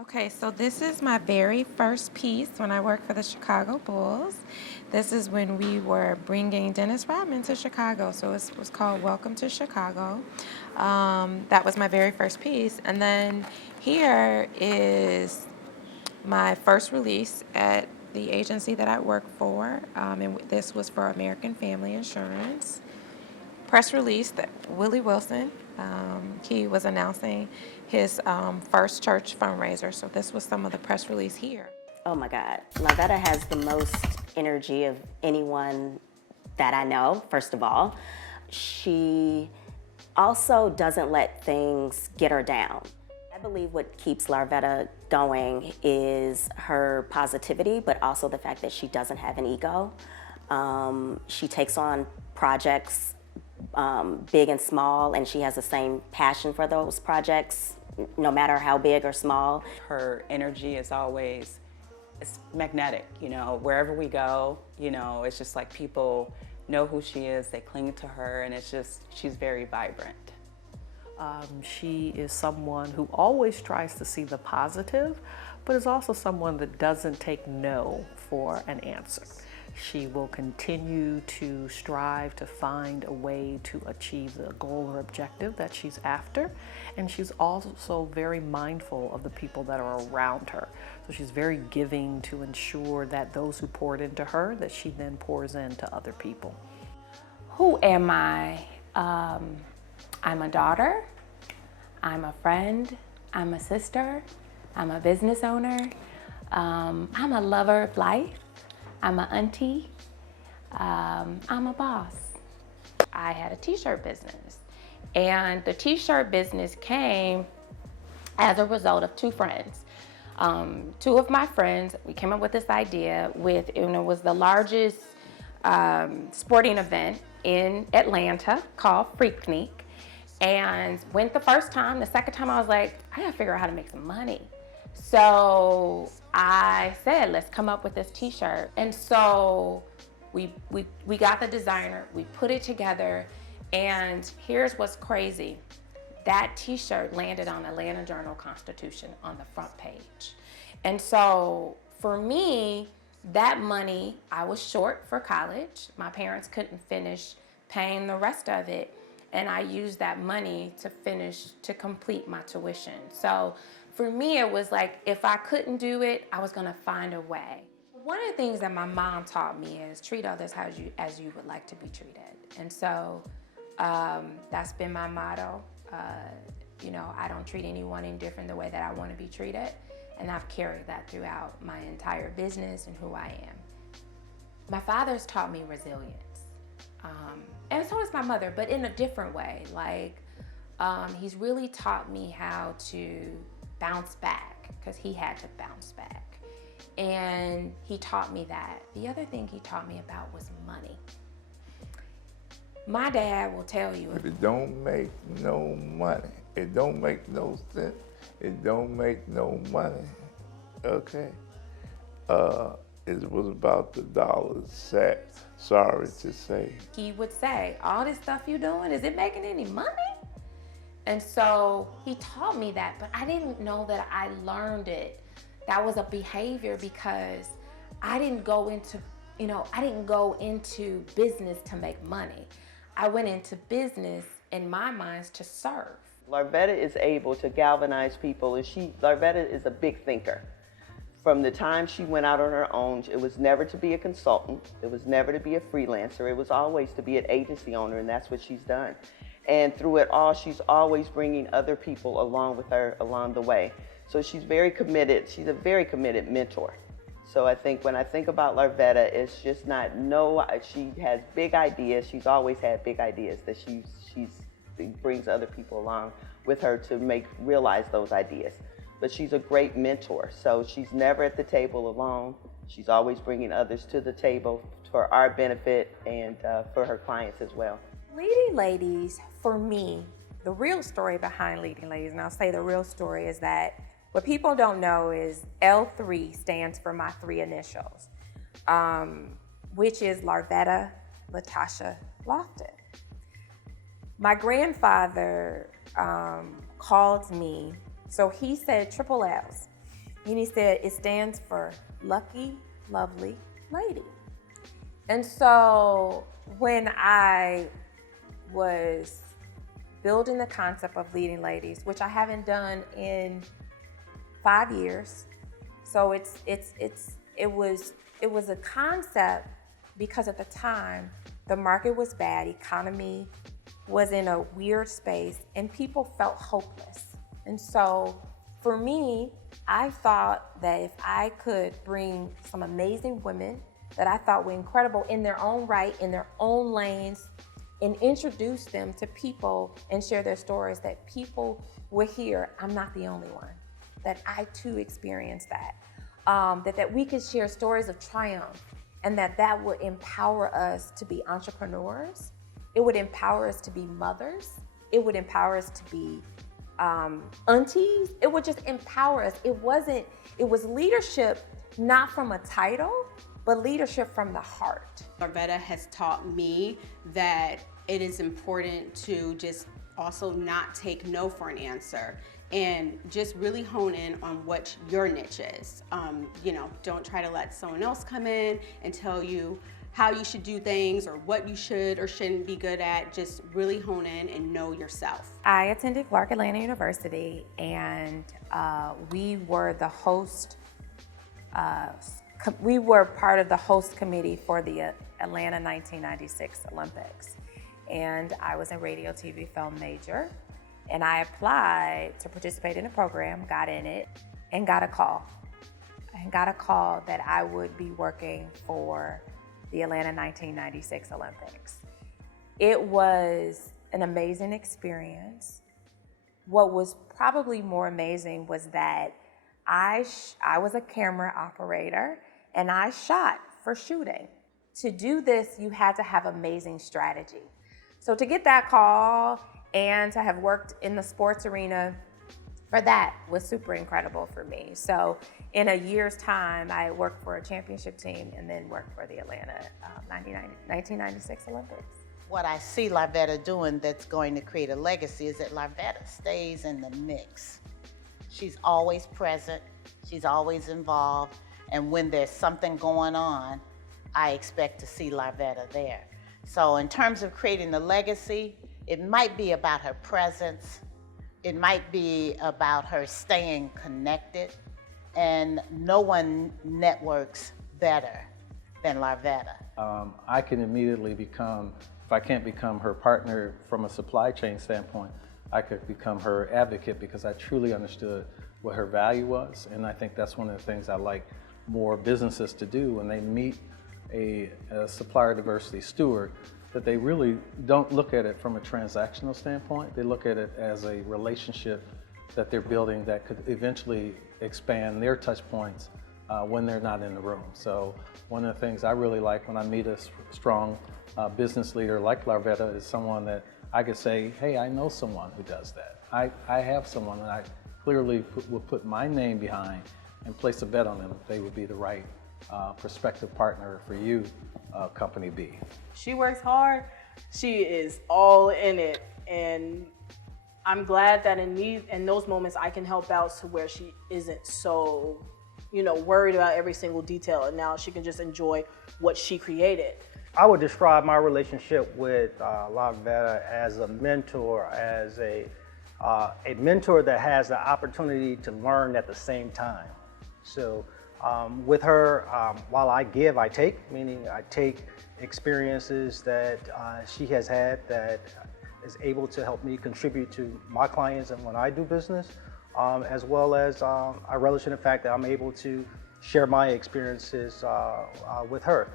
Okay, so this is my very first piece when I worked for the Chicago Bulls. This is when we were bringing Dennis Rodman to Chicago, so it was called Welcome to Chicago. That was my very first piece. And then here is my first release at the agency that I work for, and this was for American Family Insurance. Press release that Willie Wilson, he was announcing his first church fundraiser. So this was some of the press release here. Oh my God, Larvetta has the most energy of anyone that I know, first of all. She also doesn't let things get her down. I believe what keeps Larvetta going is her positivity, but also the fact that she doesn't have an ego. She takes on projects, big and small, and she has the same passion for those projects, no matter how big or small. Her energy is always, it's magnetic, wherever we go, it's just like people know who she is, they cling to her, and it's just, she's very vibrant. She is someone who always tries to see the positive, but is also someone that doesn't take no for an answer. She will continue to strive to find a way to achieve the goal or objective that she's after. And she's also very mindful of the people that are around her. So she's very giving to ensure that those who poured into her, that she then pours into other people. Who am I? I'm a daughter, I'm a friend, I'm a sister, I'm a business owner, I'm a lover of life, I'm an auntie, I'm a boss. I had a t-shirt business, and the t-shirt business came as a result of two friends. Two of my friends, we came up with this idea and it was the largest sporting event in Atlanta called Freaknik. And went the first time. The second time I was like, I gotta figure out how to make some money. So I said, let's come up with this t-shirt. And so we got the designer, we put it together, and here's what's crazy. That t-shirt landed on Atlanta Journal-Constitution on the front page. And so for me, that money, I was short for college. My parents couldn't finish paying the rest of it. And I used that money to complete my tuition. So for me, it was like, if I couldn't do it, I was gonna find a way. One of the things that my mom taught me is treat others as you would like to be treated. And so that's been my motto. I don't treat anyone any different the way that I wanna be treated. And I've carried that throughout my entire business and who I am. My father's taught me resilience. And so does my mother, but in a different way. He's really taught me how to bounce back, because he had to bounce back. And he taught me that. The other thing he taught me about was money. My dad will tell you, if it don't make no money, it don't make no sense, it don't make no money, okay? It was about the dollars, sorry to say. He would say, all this stuff you doing, is it making any money? And so he taught me that, but I didn't know that I learned it. That was a behavior because I didn't go into business to make money. I went into business, in my mind, to serve. Larvetta is able to galvanize people, and Larvetta is a big thinker. From the time she went out on her own, it was never to be a consultant, it was never to be a freelancer, it was always to be an agency owner, and that's what she's done. And through it all, she's always bringing other people along with her along the way. So she's very committed, she's a very committed mentor. So I think when I think about Larvetta, it's just she has big ideas, she's always had big ideas that she brings other people along with her to realize those ideas. But she's a great mentor, so she's never at the table alone. She's always bringing others to the table for our benefit and for her clients as well. Leading Ladies, for me, the real story behind Leading Ladies, and I'll say the real story, is that what people don't know is L3 stands for my three initials, which is Larvetta, Latasha, Loftin. My grandfather called me, so he said triple L's. And he said, it stands for lucky, lovely lady. And so when I was building the concept of leading ladies, which I haven't done in 5 years, so it was a concept because at the time the market was bad, economy was in a weird space, and people felt hopeless. And so for me, I thought that if I could bring some amazing women that I thought were incredible in their own right, in their own lanes, and introduce them to people and share their stories, that people will hear, I'm not the only one, that I too experienced that. That we could share stories of triumph, and that would empower us to be entrepreneurs. It would empower us to be mothers. It would empower us to be aunties. It would just empower us. It was leadership, not from a title, but leadership from the heart. Larvetta has taught me that it is important to just also not take no for an answer, and just really hone in on what your niche is. Don't try to let someone else come in and tell you how you should do things or what you should or shouldn't be good at. Just really hone in and know yourself. I attended Atlanta University, and we were the host. We were part of the host committee for the Atlanta 1996 Olympics. And I was a radio, TV, film major. And I applied to participate in the program, got in it, and got a call. That I would be working for the Atlanta 1996 Olympics. It was an amazing experience. What was probably more amazing was that I was a camera operator, and I shot for shooting. To do this, you had to have amazing strategy. So to get that call and to have worked in the sports arena for that was super incredible for me. So in a year's time, I worked for a championship team and then worked for the Atlanta 1996 Olympics. What I see Larvetta doing that's going to create a legacy is that Larvetta stays in the mix. She's always present, she's always involved, and when there's something going on, I expect to see Larvetta there. So in terms of creating the legacy, it might be about her presence, it might be about her staying connected, and no one networks better than Larvetta. I can immediately become, if I can't become her partner from a supply chain standpoint, I could become her advocate because I truly understood what her value was. And I think that's one of the things I like more businesses to do when they meet a supplier diversity steward, that they really don't look at it from a transactional standpoint. They look at it as a relationship that they're building that could eventually expand their touch points when they're not in the room. So one of the things I really like when I meet a strong business leader like Larvetta is someone that I could say, hey, I know someone who does that. I have someone that I clearly will put my name behind and place a bet on them if they would be the right prospective partner for you, Company B. She works hard. She is all in it, and I'm glad that in those moments I can help out to where she isn't so, worried about every single detail, and now she can just enjoy what she created. I would describe my relationship with Larvetta as a mentor, as a mentor that has the opportunity to learn at the same time. So with her, while I give, I take, meaning I take experiences that she has had that is able to help me contribute to my clients and when I do business, as well as I relish in the fact that I'm able to share my experiences with her.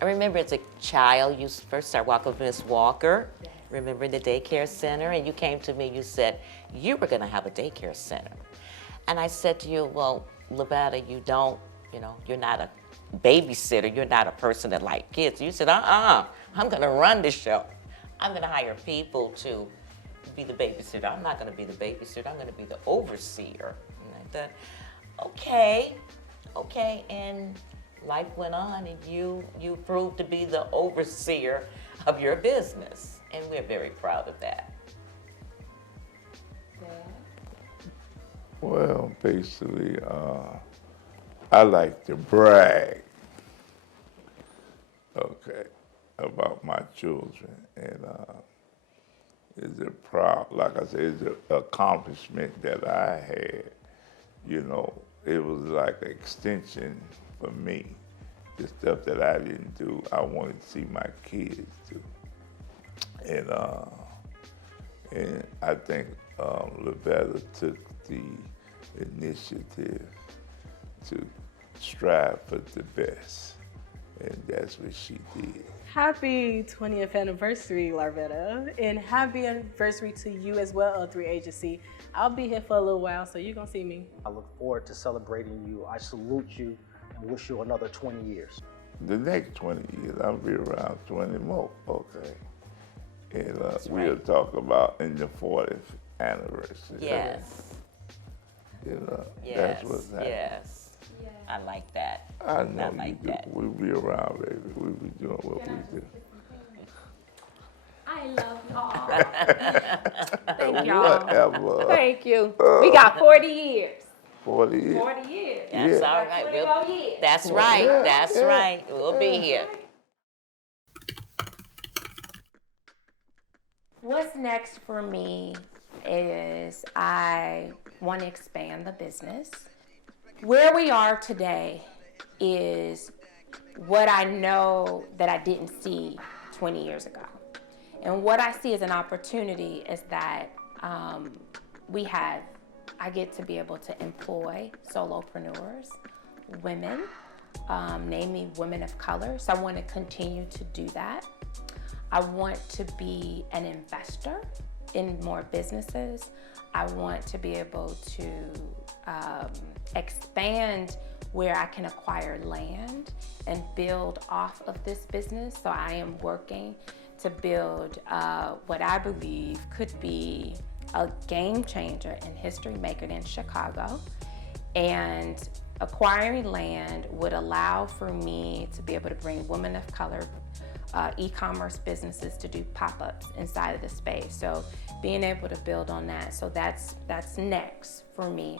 I remember as a child, you first started walking with Miss Walker, remember the daycare center, and you came to me, you said you were gonna have a daycare center. And I said to you, well, Larvetta, you're not a babysitter, you're not a person that likes kids. You said, I'm gonna run the show. I'm gonna hire people to be the babysitter. I'm not gonna be the babysitter, I'm gonna be the overseer. And I thought, okay, and life went on and you proved to be the overseer of your business. And we're very proud of that. Well, basically, I like to brag, okay, about my children, and it's a proud, like I said, it's an accomplishment that I had. You know, it was like an extension for me. The stuff that I didn't do, I wanted to see my kids do. And I think Larvetta took the initiative to strive for the best, and that's what she did. Happy 20th anniversary, Larvetta, and happy anniversary to you as well, O3 Agency. I'll be here for a little while, so you're gonna see me. I look forward to celebrating you. I salute you and wish you another 20 years. The next 20 years, I'll be around 20 more, okay? And we'll talk about in the 40th anniversary. Yes. You know, Yes. that's what's happening. Yes. I like that. I know I like you do. that. We'll be around, baby. We'll be doing what we do. I love y'all. Thank y'all. Whatever. Thank you. We got 40 years. 40 years. 40 years. That's Yeah. all right. 20 more years. That's right. Yeah, That's yeah. right. We'll be here. What's next for me is I want to expand the business. Where we are today is what I know that I didn't see 20 years ago. And what I see as an opportunity is that I get to be able to employ solopreneurs, women, namely women of color. So I want to continue to do that. I want to be an investor in more businesses. I want to be able to expand where I can acquire land and build off of this business. So I am working to build what I believe could be a game changer and history maker in Chicago. And acquiring land would allow for me to be able to bring women of color e-commerce businesses to do pop-ups inside of the space. So being able to build on that, so that's next for me.